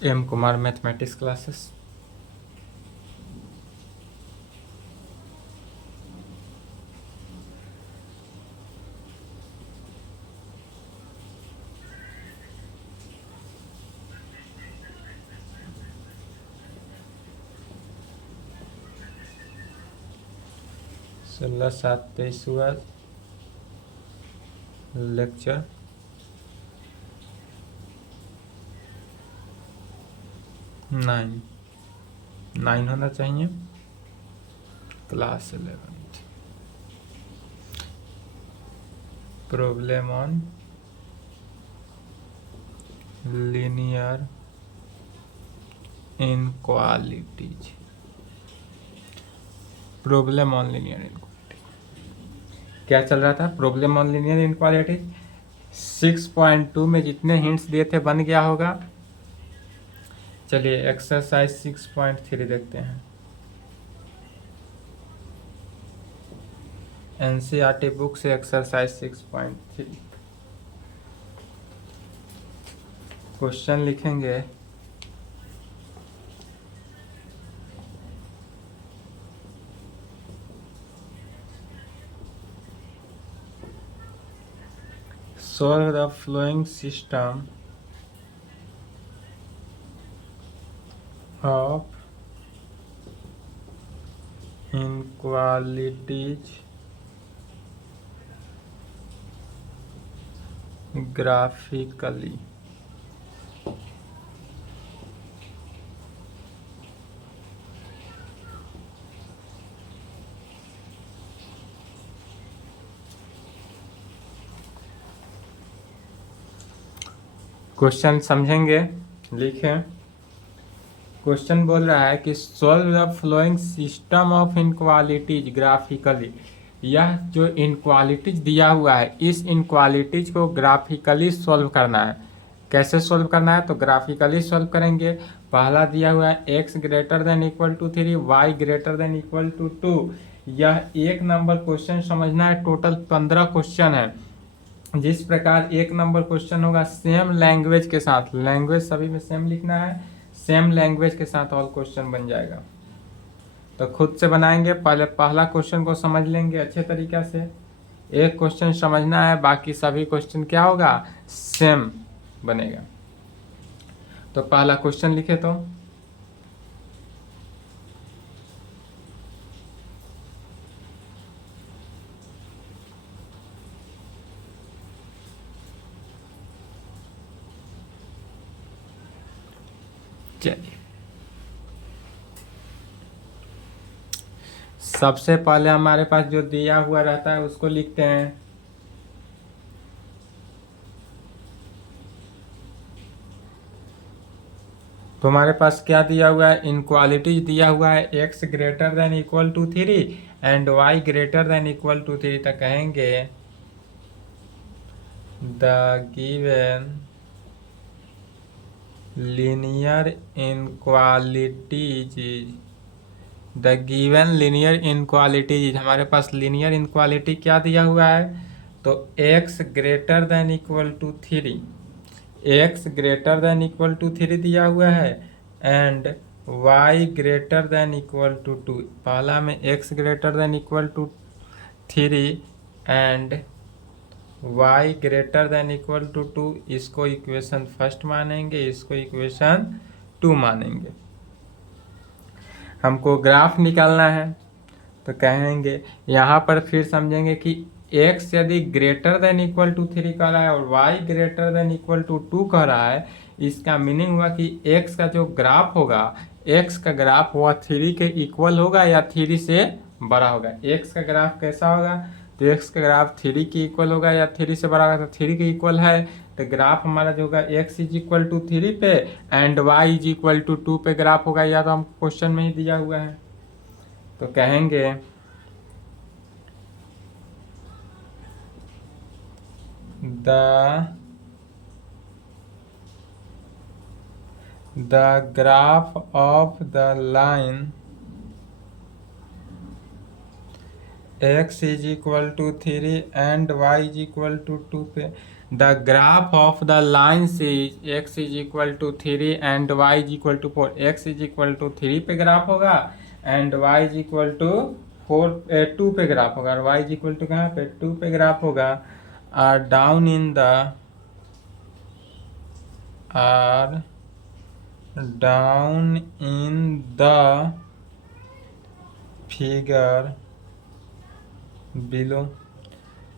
M Kumar mathematics classes. सोलह सात तेईस हुआ लेक्चर। 9 होना चाहिए। Class 11 problem on linear inequalities. Problem on linear inequalities क्या चल रहा था? प्रॉब्लम ऑन लीनियर इनक्वालिटीज 6.2 में जितने हिंट्स दिए थे बन गया होगा। चलिए एक्सरसाइज 6.3 देखते हैं। एनसीईआरटी बुक से एक्सरसाइज 6.3 क्वेश्चन लिखेंगे। Solve the flowing system of inequalities graphically। Question समझेंगे, लिखें। क्वेश्चन बोल रहा है कि solve the flowing system of inequalities graphically. यह जो इनक्वालिटीज दिया हुआ है इस इनक्वालिटीज को ग्राफिकली सॉल्व करना है। कैसे सॉल्व करना है? तो ग्राफिकली सॉल्व करेंगे। पहला दिया हुआ है x greater than equal to 3, y greater than equal to 2। यह एक नंबर क्वेश्चन समझना है। टोटल 15 क्वेश्चन है। जिस प्रकार एक नंबर क्वेश्चन होगा सेम लैंग्वेज के साथ, लैंग्वेज सभी में सेम लिखना है, सेम लैंग्वेज के साथ ऑल क्वेश्चन बन जाएगा। तो खुद से बनाएंगे। पहले पहला क्वेश्चन को समझ लेंगे अच्छे तरीक़ा से। एक क्वेश्चन समझना है, बाकी सभी क्वेश्चन क्या होगा? सेम बनेगा। तो पहला क्वेश्चन लिखे तो चलिए सबसे पहले हमारे पास जो दिया हुआ रहता है उसको लिखते हैं। तो हमारे पास क्या दिया हुआ है? इनक्वालिटीज दिया हुआ है x greater than equal to 3 and y greater than equal to 3। तो कहेंगे the given linear inequalities the given linear inequalities. हमारे पास लीनियर इनक्वालिटी क्या दिया हुआ है? तो x greater than equal to 3, x greater than equal to 3 दिया हुआ है and y greater than equal to 2। पहला में x greater than equal to 3 and y greater than equal to 2। इसको इक्वेशन फर्स्ट मानेंगे, इसको इक्वेशन 2 मानेंगे। हमको ग्राफ निकालना है। तो कहेंगे यहाँ पर फिर समझेंगे कि x यदि ग्रेटर देन इक्वल टू 3 कह रहा है और y greater than equal to 2 कह रहा है, इसका मीनिंग हुआ कि x का जो ग्राफ होगा, x का ग्राफ वह 3 के इक्वल होगा या 3 से बड़ा होगा। x का ग्राफ कैसा होगा? तो x का ग्राफ 3 के इक्वल होगा या 3 से बड़ा होगा। तो 3 के इक्वल है तो ग्राफ हमारा जो होगा x इज इक्वल टू 3 पे and y is equal to 2 पे ग्राफ होगा। या तो हम क्वेश्चन में ही दिया हुआ है। तो कहेंगे the graph of the line x is equal to 3 and y is equal to 2 पे the graph of the lines is x is equal to 3 and y is equal to 4। x is equal to 3 पे graph होगा and y is equal to 2 पे graph होगा, और y is equal to कहाँ पे 2 पे graph होगा। Are down in the figure below,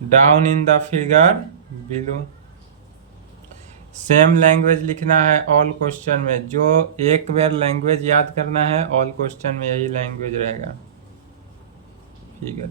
down in the figure below. Same language लिखना है ऑल क्वेश्चन में, जो एक बार लैंग्वेज याद करना है ऑल क्वेश्चन में यही लैंग्वेज रहेगा। फिगर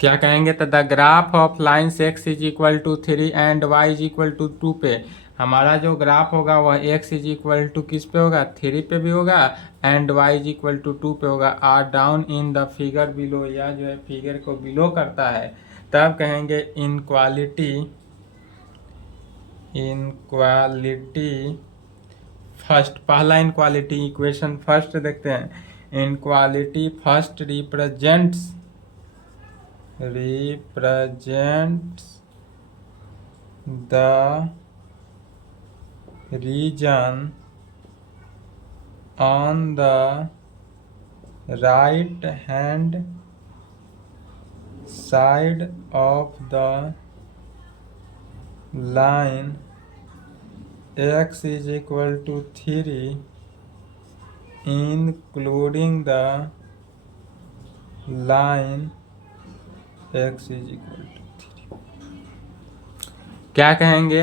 क्या कहेंगे, तो the graph of lines x is equal to 3 and y is equal to 2 पे हमारा जो ग्राफ होगा वह x इज इक्वल टू किस पे होगा, 3 पे भी होगा and y is equal to 2 पे होगा। Are down in the figure below, या जो है फिगर को बिलो करता है, तब कहेंगे इनक्वालिटी फर्स्ट। पहला इनक्वालिटी इक्वेशन फर्स्ट देखते हैं। Inequality first represents the region on the right hand side of the line x is equal to 3 including the line x is equal to 3। क्या कहेंगे,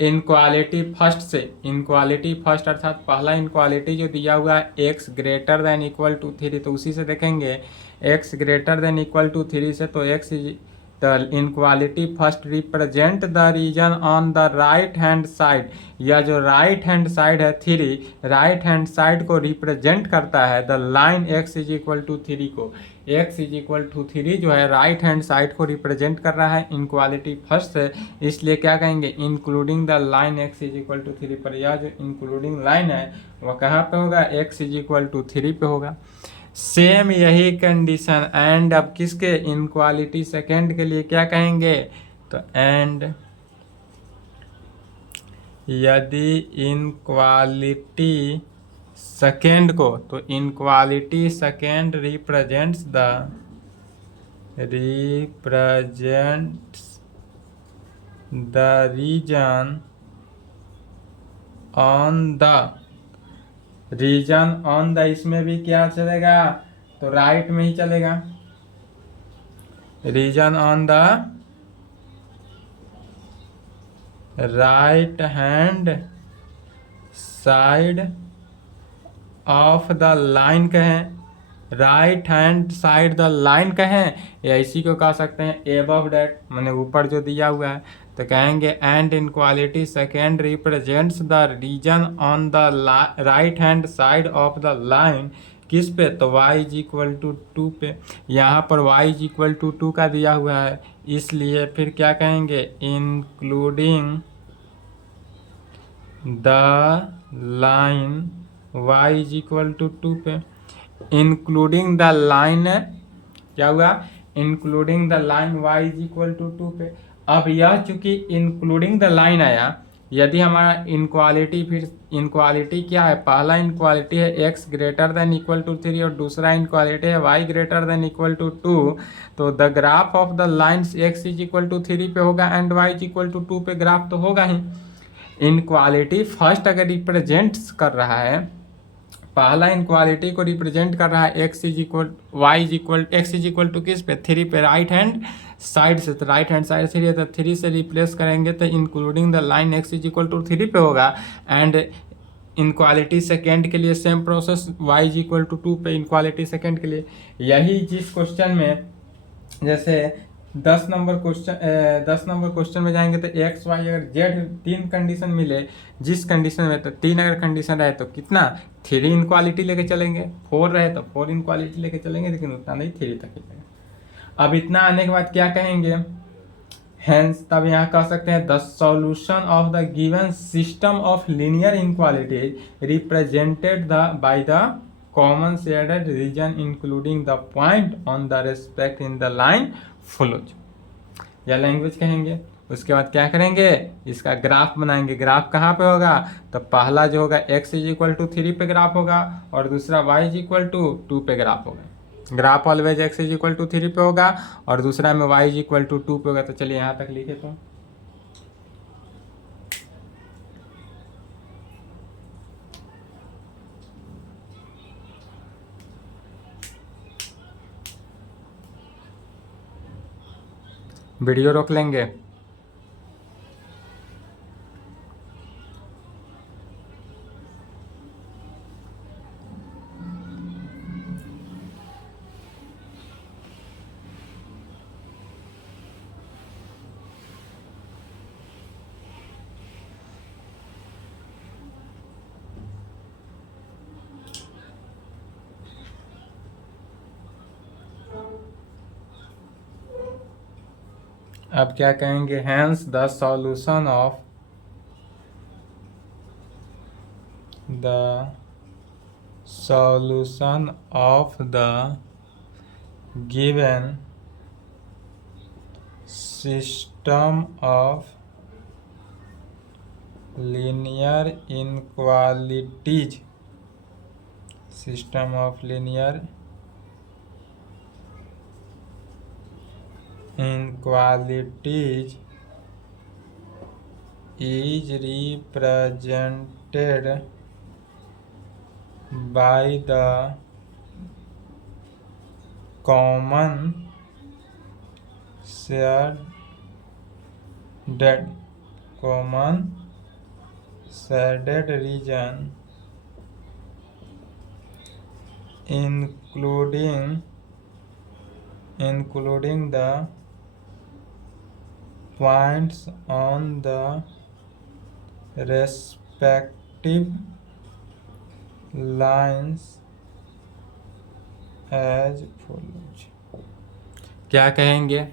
इनक्वालिटी फर्स्ट से, inequality first अर्थात पहला inequality जो दिया हुआ है x greater than equal to 3, तो उसी से देखेंगे x greater than equal to 3 से, तो x is the inequality first represent the region on the right hand side, या जो राइट हैंड साइड है 3, राइट हैंड साइड को रिप्रेजेंट करता है the line x is equal to 3 को। x is equal to 3 जो है राइट हैंड साइड को रिप्रेजेंट कर रहा है इनक्वालिटी फर्स्ट से, इसलिए क्या कहेंगे, including the line x is equal to 3 पर। यह जो इंक्लूडिंग लाइन है वह कहाँ पे होगा, x इज इक्वल टू 3 पे होगा। सेम यही कंडीशन एंड अब किसके, इनक्वालिटी सेकेंड के लिए क्या कहेंगे, तो एंड यदि इनक्वालिटी सेकेंड को, तो inequality second represents the region on the इसमें भी क्या चलेगा, तो राइट में ही चलेगा, region on the right hand side of the line कहें, right hand side the line कहें, या इसी को कह सकते हैं एबव दैट, मैंने ऊपर जो दिया हुआ है, तो कहेंगे and inequality second represents the region on the right hand side of the line, किस पे, तो y इज इक्वल टू 2 पे। यहाँ पर y इज इक्वल टू 2 का दिया हुआ है, इसलिए फिर क्या कहेंगे, including the line y is equal to 2 पे। इंक्लूडिंग द लाइन क्या हुआ, including the line y is equal to 2 पे। अब यह चूंकि इंक्लूडिंग द लाइन आया, यदि हमारा इनक्वालिटी, फिर इनक्वालिटी क्या है, पहला इनक्वालिटी है x greater than equal to 3 और दूसरा इनक्वालिटी है y greater than equal to 2, तो the graph of the lines x is equal to 3 पे होगा and y is equal to 2 पे ग्राफ तो होगा ही। इनक्वालिटी फर्स्ट अगर रिप्रेजेंट कर रहा है, पहला इनक्वालिटी को रिप्रेजेंट कर रहा है x is equal y is equal x is equal to किस पे, 3 पे, राइट हैंड साइड से, तो राइट हैंड साइड 3 है तो 3 से रिप्लेस करेंगे तो including the line x is equal to 3 पे होगा। एंड इनक्वालिटी सेकेंड के लिए same process, y is equal to 2 पे इनक्वालिटी सेकेंड के लिए। यही जिस क्वेश्चन में, जैसे 10 नंबर क्वेश्चन में जाएंगे तो x y अगर z 3 कंडीशन मिले, जिस कंडीशन में, तो 3 अगर कंडीशन रहे तो कितना, 3 इनक्वालिटी लेके चलेंगे, 4 रहे तो 4 इनक्वालिटी लेके चलेंगे, लेकिन उतना नहीं, 3 तक ही लगेगा। अब इतना आने के बाद क्या कहेंगे, हेंस तब यहाँ कह सकते हैं the solution of the given system of linear inequality represented by the common shared reason including the point on the respect in the line follows। या लैंग्वेज कहेंगे। उसके बाद क्या करेंगे, इसका ग्राफ बनाएंगे। ग्राफ कहाँ पे होगा, तो पहला जो होगा x इज इक्वल टू 3 पे ग्राफ होगा और दूसरा y इज इक्वल टू 2 पे ग्राफ होगा। Graph always x is equal to 3 पे होगा और दूसरा में y इज इक्वल टू 2 पे होगा। तो चलिए यहाँ तक लिखे तो वीडियो रोक लेंगे। अब क्या कहेंगे, hence the solution of the given system of linear inequalities is represented by the common shaded region including the points on the respective lines as follows। क्या कहेंगे,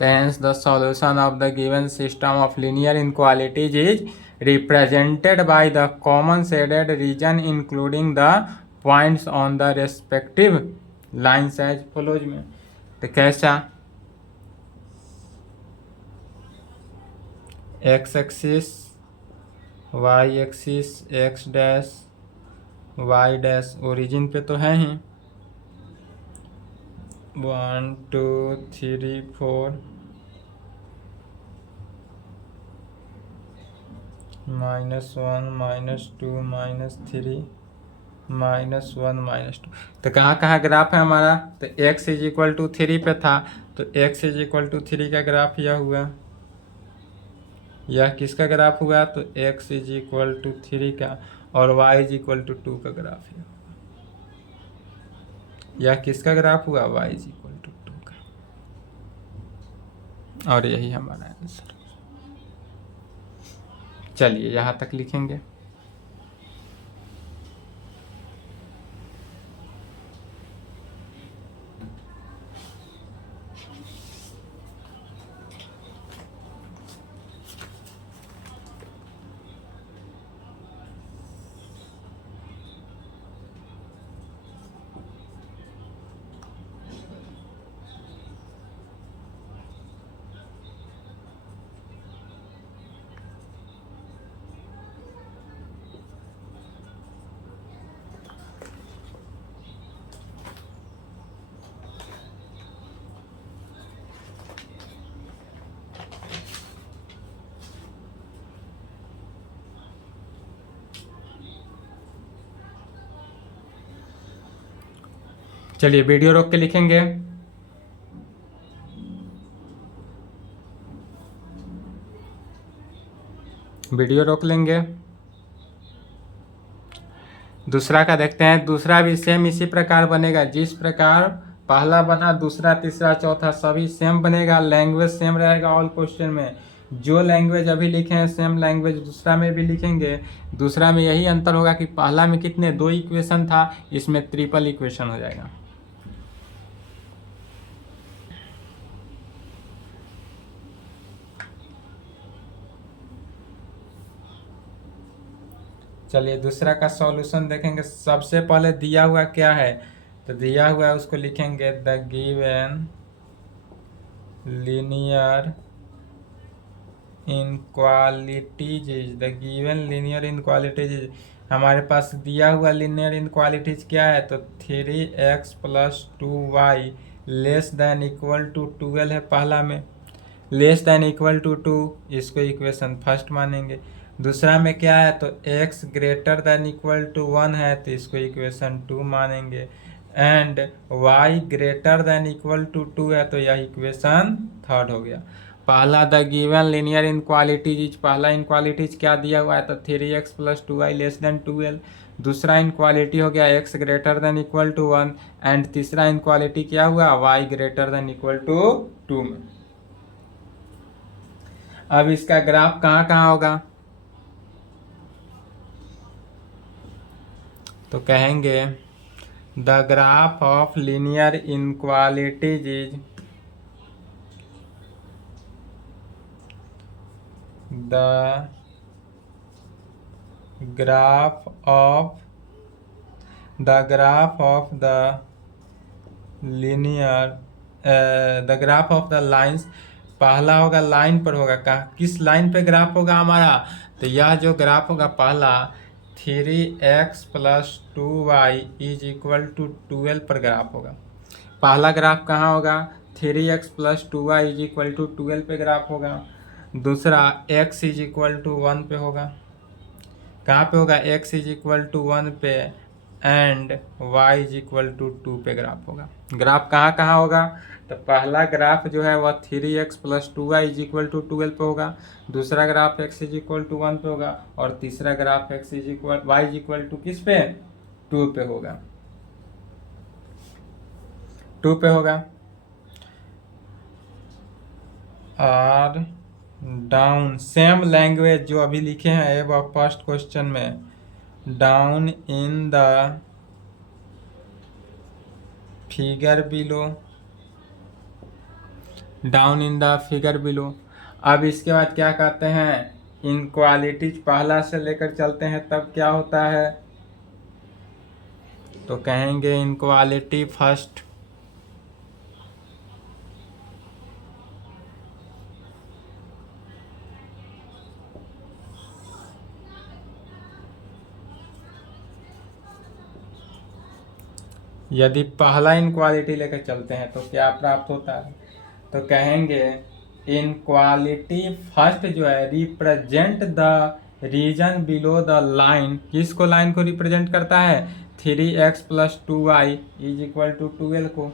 hence the solution of the given system of linear inequalities is represented by the common shaded region including the points on the respective lines as follows में। तो कैसा, x axis, y axis, x dash y dash origin पे तो है ही 1 2 3 4 -1 -2 -3 -1 -2। तो कहाँ कहाँ graph है हमारा, तो x इज इक्वल टू 3 पे था तो x इज इक्वल टू 3 का ग्राफ यह हुआ। यह किसका ग्राफ हुआ, तो x इज इक्वल टू 3 का और y इज इक्वल टू 2 का ग्राफ है। यह किसका ग्राफ हुआ, y इज इक्वल टू 2 का, और यही हमारा आंसर। चलिए यहाँ तक लिखेंगे। चलिए वीडियो रोक के लिखेंगे। वीडियो रोक लेंगे। दूसरा का देखते हैं। दूसरा भी सेम इसी प्रकार बनेगा, जिस प्रकार पहला बना दूसरा तीसरा चौथा सभी सेम बनेगा। लैंग्वेज सेम रहेगा ऑल क्वेश्चन में। जो लैंग्वेज अभी लिखे हैं सेम लैंग्वेज दूसरा में भी लिखेंगे। दूसरा में यही अंतर होगा कि पहला में कितने 2 इक्वेशन था, इसमें ट्रिपल इक्वेशन हो जाएगा। चलिए दूसरा का सॉल्यूशन देखेंगे। सबसे पहले दिया हुआ क्या है, तो दिया हुआ है उसको लिखेंगे the given linear inequalities is the given linear inequalities is, हमारे पास दिया हुआ linear inequalities क्या है, तो 3x + 2y less than equal to 12 है पहला में, लेस दैन इक्वल टू 2 इसको इक्वेशन फर्स्ट मानेंगे। दूसरा में क्या है, तो x greater than equal to 1 है तो इसको इक्वेशन 2 मानेंगे, and y greater than equal to 2 है तो यह इक्वेशन थर्ड हो गया। पहला द गिवन लीनियर इनक्वालिटीज, पहला इनक्वालिटीज क्या दिया हुआ है, तो 3x + 2y लेस देन 12। दूसरा इनक्वालिटी हो गया x greater than equal to 1, and तीसरा इनक्वालिटी क्या हुआ, y greater than equal to 2 में। अब इसका ग्राफ कहाँ कहाँ होगा, तो कहेंगे the graph of linear inequalities is the graph of the linear the graph of the lines, पहला होगा लाइन पर होगा, कहाँ किस लाइन पे ग्राफ होगा हमारा, तो यह जो ग्राफ होगा पहला 3x + 2y = 12 पर ग्राफ होगा। पहला ग्राफ कहाँ होगा, 3x + 2y = 12 पे ग्राफ होगा। दूसरा x = 1 पे होगा, कहाँ पे होगा, x = 1 पे, एंड y = 2 पे ग्राफ होगा। ग्राफ कहाँ कहाँ होगा, तो पहला ग्राफ जो है वह 3x + 2y = 12 पे होगा, दूसरा ग्राफ x = 1 पे होगा, और तीसरा ग्राफ y = किस पे, 2 पे होगा, 2 पे होगा। और डाउन सेम लैंग्वेज जो अभी लिखे हैं वह फर्स्ट क्वेश्चन में, down in the figure below, down in the figure below. अब इसके बाद क्या कहते हैं, इनक्वालिटीज पहला से लेकर चलते हैं तब क्या होता है, तो कहेंगे इनक्वालिटी फर्स्ट, यदि पहला इनक्वालिटी लेकर चलते हैं तो क्या प्राप्त होता है, तो कहेंगे इनक्वालिटी फर्स्ट जो है represent the region below the line, किसको, लाइन को रिप्रेजेंट करता है, 3x + 2y = 12 को।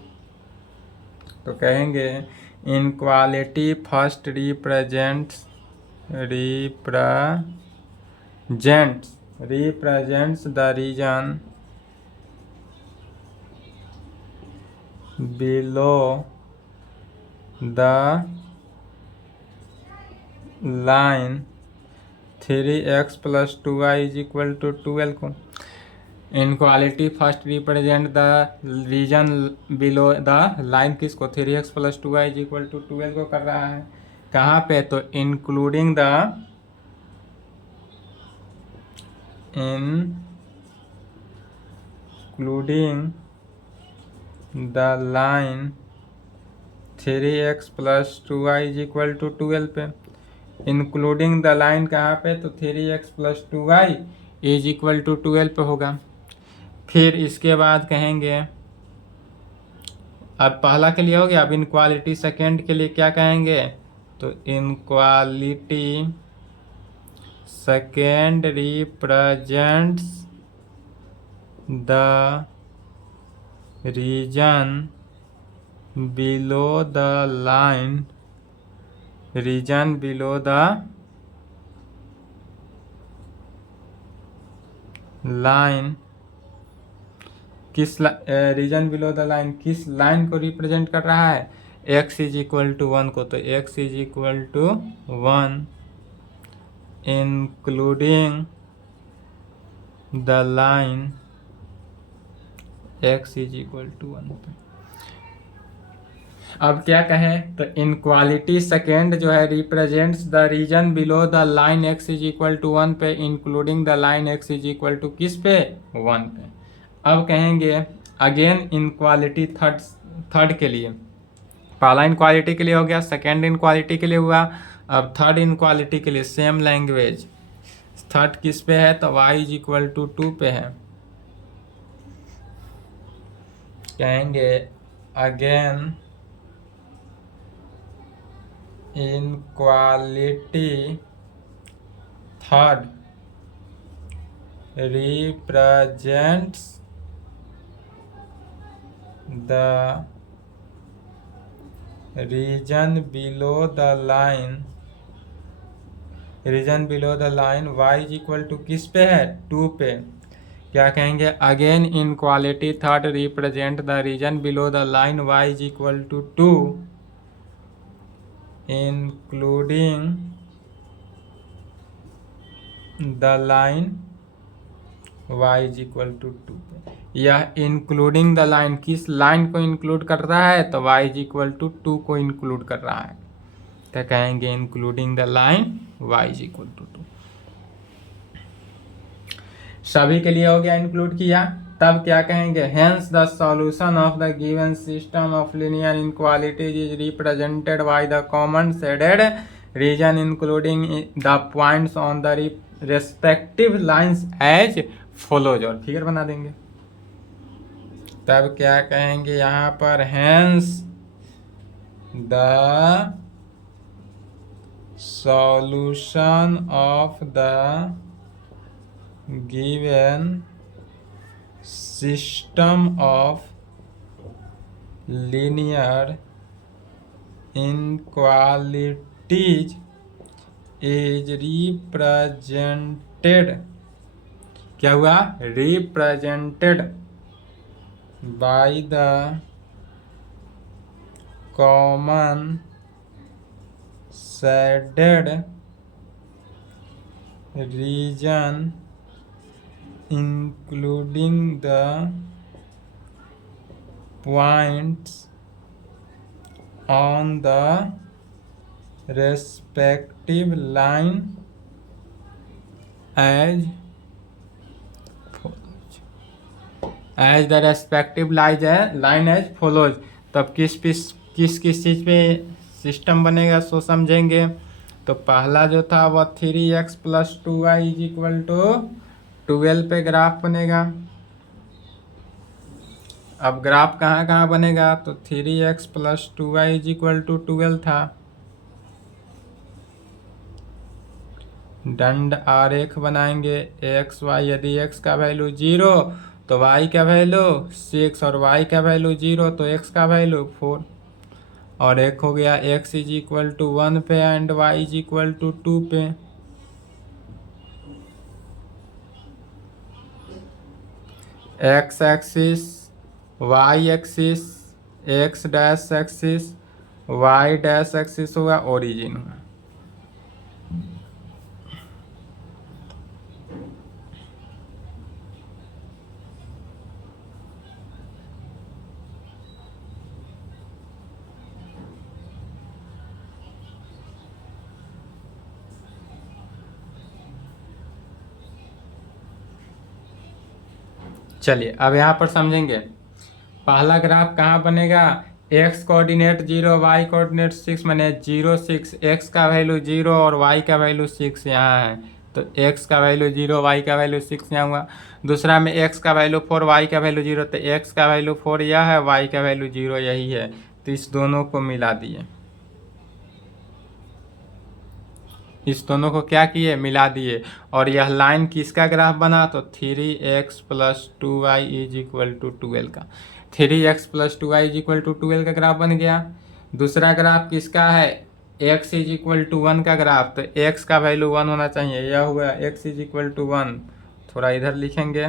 तो कहेंगे inequality first represents the region below the line 3x + 2y = 12 को। Inequality first represent the region below the line, किसको, 3x + 2y = 12 को कर रहा है, कहाँ पे, तो including the line 3x + 2y = 12 पे, इंक्लूडिंग द लाइन कहाँ पे, तो 3x + 2y = 12 पे होगा। फिर इसके बाद कहेंगे, अब पहला के लिए हो गया, अब इनक्वालिटी सेकेंड के लिए क्या कहेंगे, तो inequality second represents the region below the line, region below the line, किस रीजन बिलो द लाइन किस लाइन को रिप्रेजेंट कर रहा है, x = 1 को, तो x = 1 including the line x = 1 पे। अब क्या कहें, तो इनक्वालिटी सेकेंड जो है represents the region below the line x = 1 पे, इंक्लूडिंग द लाइन x = किस पे, 1 पे। अब कहेंगे अगेन इनक्वालिटी थर्ड के लिए, पहला इनक्वालिटी के लिए हो गया, सेकेंड इनक्वालिटी के लिए हुआ, अब थर्ड इनक्वालिटी के लिए सेम लैंग्वेज। थर्ड किस पे है तो y इज इक्वल टू 2 पे है। कहेंगे again inequality third represents the region below the line y is equal to किस पे है 2 पे। क्या कहेंगे again inequality third represent the region below the line y is equal to 2 including the line y is equal to 2 पे। यह including the line किस line को इंक्लूड कर रहा है तो y is equal to 2 को इंक्लूड कर रहा है। क्या कहेंगे including the line y is equal to 2। सभी के लिए हो गया इंक्लूड किया। तब क्या कहेंगे hence the solution of the given system of linear inequalities is represented by the common shaded region including the points on the respective lines as follows. और फिगर बना देंगे। तब क्या कहेंगे यहाँ पर hence the solution of the given system of linear inequalities is represented. क्या हुआ represented by the common shaded region including the points on the respective line as the respective line as follows। तब किस चीज़ पे system बनेगा सो समझेंगे। तो पहला जो था वह 3x + 2y = 12 पे ग्राफ बनेगा। अब ग्राफ कहाँ कहाँ बनेगा तो 3x + 2y = 12 था। दंड आरेख बनाएंगे x y, यदि x का वैल्यू 0 तो y का वैल्यू 6 और y का वैल्यू 0 तो x का वैल्यू 4। और एक हो गया x = 1 पे एंड y = 2 पे। x axis, y axis, x dash axis, y dash axis होगा, ओरिजिन होगा। चलिए अब यहाँ पर समझेंगे। पहला ग्राफ कहाँ बनेगा x कोऑर्डिनेट 0 y कोऑर्डिनेट 6 मैंने 0 6 x का वैल्यू 0 और y का वैल्यू 6 यहाँ है। तो x का वैल्यू 0 y का वैल्यू 6 यहाँ हुआ। दूसरा में x का वैल्यू 4 y का वैल्यू 0 तो x का वैल्यू 4 यह है, y का वैल्यू 0 यही है। तो इस दोनों को मिला दिए, इस दोनों को क्या किए मिला दिए। और यह लाइन किसका ग्राफ बना तो 3x + 2y = 12 का। 3x + 2y = 12 का ग्राफ बन गया। दूसरा ग्राफ किसका है x = 1 का ग्राफ। तो x का वैल्यू 1 होना चाहिए, यह हुआ x = 1। थोड़ा इधर लिखेंगे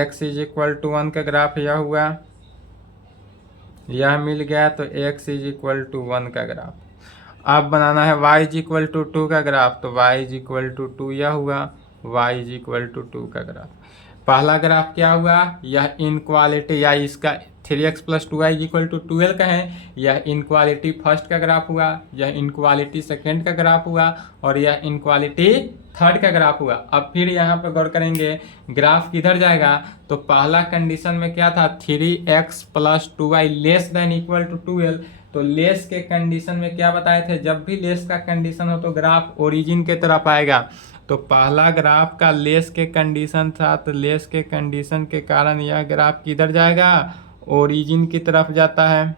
x = 1 का ग्राफ यह हुआ, यह मिल गया। तो x = 1 का ग्राफ। अब बनाना है y = 2 का ग्राफ। तो y = 2 यह हुआ, y = 2 का ग्राफ। पहला ग्राफ क्या हुआ यह इनक्वालिटी या इसका 3x+2y=12 कहें, यह इनक्वालिटी फर्स्ट का ग्राफ हुआ, यह इनक्वालिटी सेकेंड का ग्राफ हुआ और यह इनक्वालिटी थर्ड का ग्राफ हुआ। अब फिर यहाँ पर गौर करेंगे ग्राफ किधर जाएगा, तो पहला कंडीशन में क्या था 3x+2y < 12। तो लेस के कंडीशन में क्या बताए थे, जब भी लेस का कंडीशन हो तो ग्राफ ओरिजिन के तरफ आएगा। तो पहला ग्राफ का लेस के कंडीशन था, तो लेस के कंडीशन के कारण यह ग्राफ किधर जाएगा, ओरिजिन की तरफ जाता है।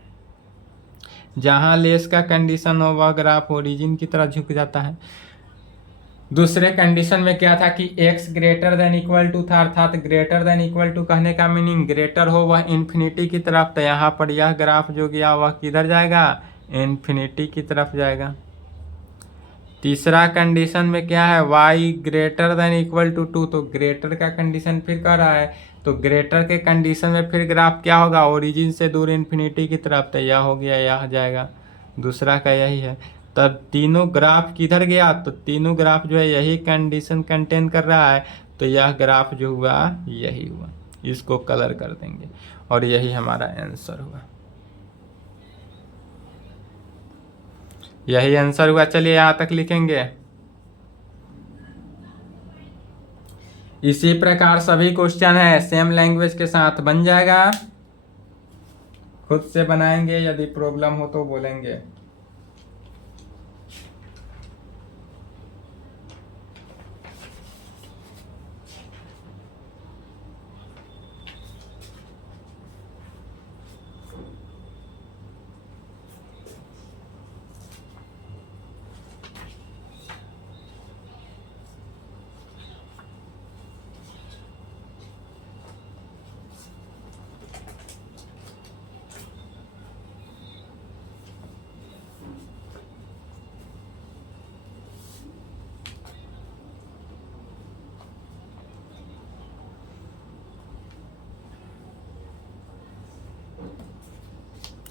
जहां लेस का कंडीशन हो वह ग्राफ ओरिजिन की तरफ झुक जाता है। दूसरे कंडीशन में क्या था कि x > था, अर्थात > कहने का मीनिंग ग्रेटर हो वह इन्फिनिटी की तरफ, तो यहाँ पर यह ग्राफ जो गया वह किधर जाएगा, इन्फिनिटी की तरफ जाएगा। तीसरा कंडीशन में क्या है, y > 2, तो ग्रेटर का कंडीशन फिर कह रहा है, तो ग्रेटर के कंडीशन में फिर ग्राफ क्या होगा, ओरिजिन से दूर इन्फिनिटी की तरफ, तो यह हो गया, यह जाएगा। दूसरा का यही है। तब तीनों ग्राफ किधर गया, तो तीनों ग्राफ जो है यही कंडीशन कंटेन कर रहा है, तो यह ग्राफ जो हुआ यही हुआ। इसको कलर कर देंगे और यही हमारा आंसर हुआ, यही आंसर हुआ। चलिए यहाँ तक लिखेंगे। इसी प्रकार सभी क्वेश्चन है सेम लैंग्वेज के साथ बन जाएगा, खुद से बनाएंगे, यदि प्रॉब्लम हो तो बोलेंगे।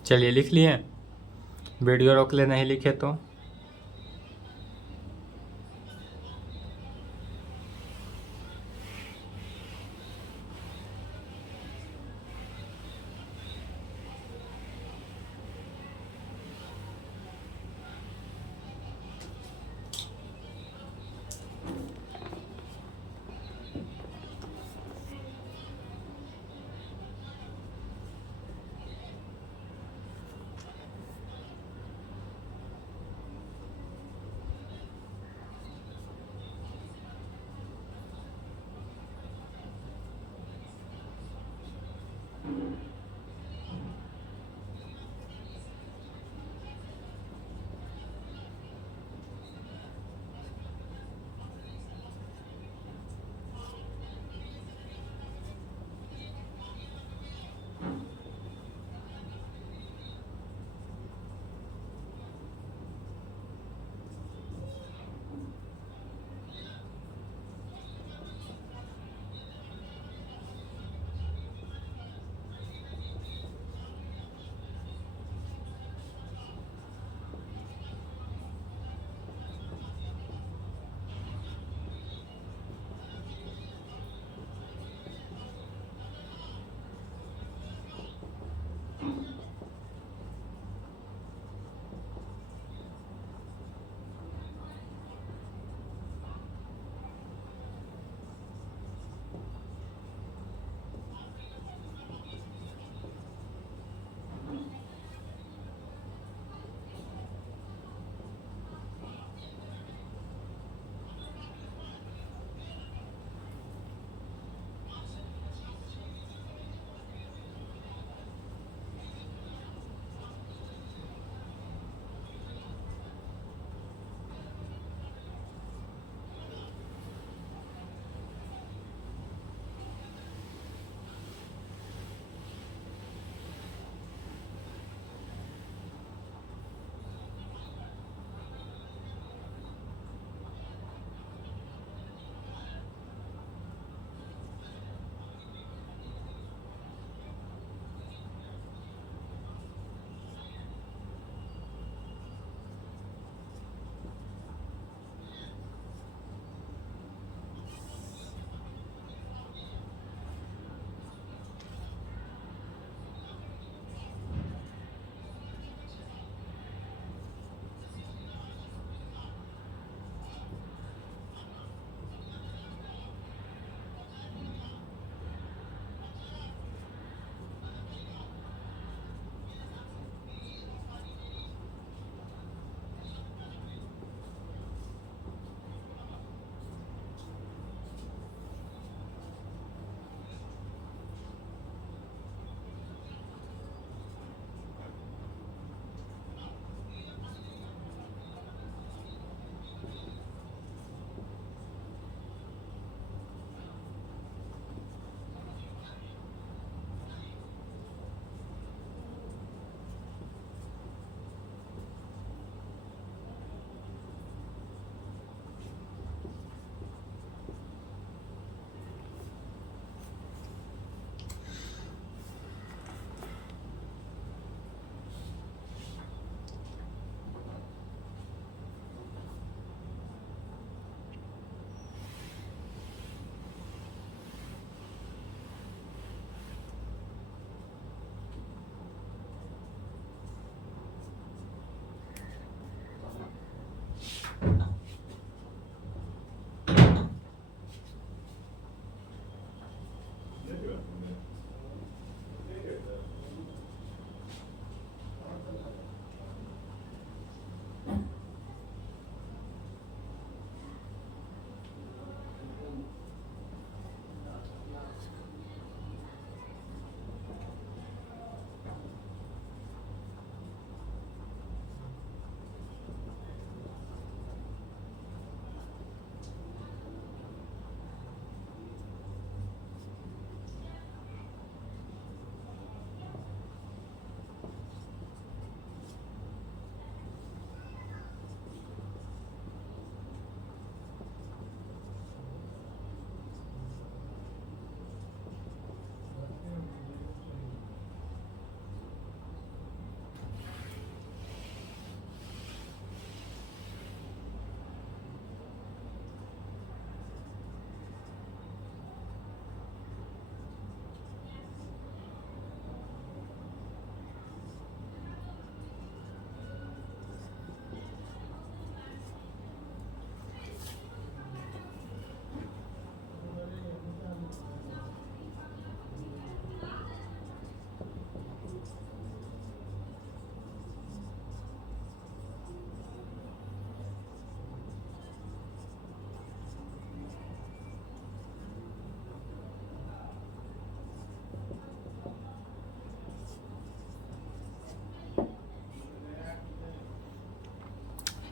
चलिए लिख लिए, वीडियो रोक ले नहीं लिखे तो।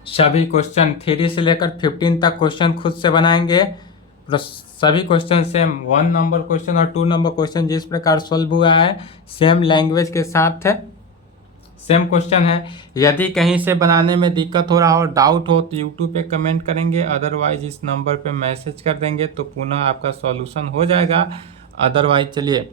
सभी क्वेश्चन 3 से लेकर 15 तक क्वेश्चन खुद से बनाएंगे। सभी क्वेश्चन सेम 1 नंबर क्वेश्चन और 2 नंबर क्वेश्चन जिस प्रकार सॉल्व हुआ है सेम लैंग्वेज के साथ है, सेम क्वेश्चन है। यदि कहीं से बनाने में दिक्कत हो रहा हो, डाउट हो, तो यूट्यूब पे कमेंट करेंगे, अदरवाइज इस नंबर पे मैसेज कर देंगे तो पुनः आपका सॉल्यूशन हो जाएगा। अदरवाइज चलिए,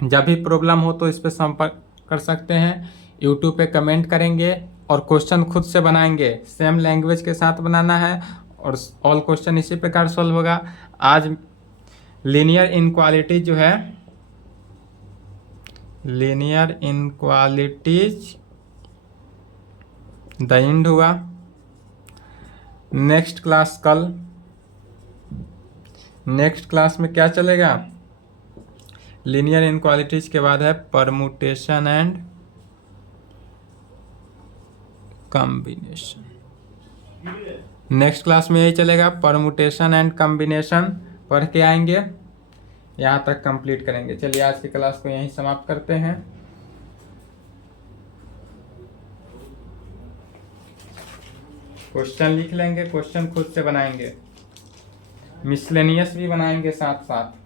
जब भी प्रॉब्लम हो तो इस पर संपर्क कर सकते हैं, यूट्यूब पे कमेंट करेंगे और क्वेश्चन खुद से बनाएंगे। सेम लैंग्वेज के साथ बनाना है और ऑल क्वेश्चन इसी प्रकार सॉल्व होगा। आज लीनियर इनक्वालिटी जो है, लीनियर इनक्वालिटीज द एंड हुआ। नेक्स्ट क्लास कल, नेक्स्ट क्लास में क्या चलेगा? लीनियर इनक्वालिटीज के बाद है permutation and combination. Next class में यही चलेगा, परमुटेशन एंड कॉम्बिनेशन पढ़ के आएंगे, यहाँ तक कंप्लीट करेंगे। चलिए आज की क्लास को यहीं समाप्त करते हैं। क्वेश्चन लिख लेंगे, क्वेश्चन खुद से बनाएंगे, मिसलेनियस भी बनाएंगे साथ साथ।